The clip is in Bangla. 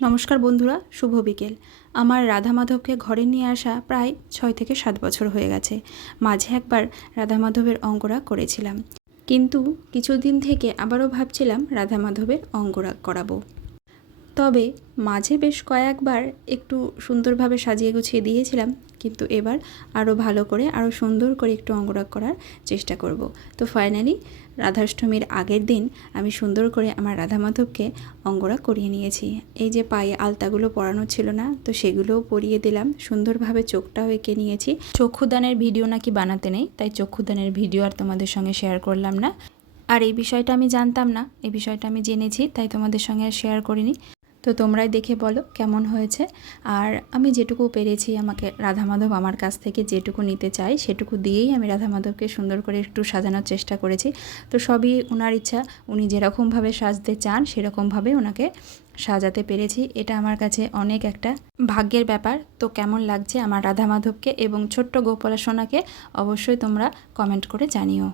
নমস্কার বন্ধুরা, শুভ বিকেল। আমার রাধা মাধবকে ঘরে নিয়ে আসা প্রায় ছয় থেকে সাত বছর হয়ে গেছে। মাঝে একবার রাধা মাধবের অঙ্গরাগ করেছিলাম। কিন্তু কিছুদিন থেকে আবারও ভাবছিলাম রাধা মাধবের অঙ্গরাগ করাবো। তবে মাঝে বেশ কয়েকবার একটু সুন্দরভাবে সাজিয়ে গুছিয়ে দিয়েছিলাম, কিন্তু এবার আরও ভালো করে, আরও সুন্দর করে একটু অঙ্গরাগ করার চেষ্টা করব। তো ফাইনালি রাধাষ্টমীর আগের দিন আমি সুন্দর করে আমার রাধা মাধবকে অঙ্গরাগ করিয়ে নিয়েছি। এই যে পায়ে আলতাগুলো পরানো ছিল না, তো সেগুলোও পরিয়ে দিলাম। সুন্দরভাবে চোখটাও এঁকে নিয়েছি। চক্ষুদানের ভিডিও নাকি বানাতে নেই, তাই চক্ষুদানের ভিডিও আর তোমাদের সঙ্গে শেয়ার করলাম না। আর এই বিষয়টা আমি জানতাম না, এই বিষয়টা আমি জেনেছি, তাই তোমাদের সঙ্গে আর শেয়ার করিনি। তো তোমরাই দেখে বলো কেমন হয়েছে। আর আমি যেটুকু পেরেছি আমাকে রাধা মাধব আমার কাছ থেকে যেটুকু নিতে চাই সেটুকু দিয়েই আমি রাধা মাধবকে সুন্দর করে একটু সাজানোর চেষ্টা করেছি। তো সবই ওনার ইচ্ছা, উনি যেরকমভাবে সাজতে চান, সেরকমভাবে ওনাকে সাজাতে পেরেছি। এটা আমার কাছে অনেক একটা ভাগ্যের ব্যাপার। তো কেমন লাগছে আমার রাধা মাধবকে এবং ছোট্ট গোপালা সোনাকে অবশ্যই তোমরা কমেন্ট করে জানিও।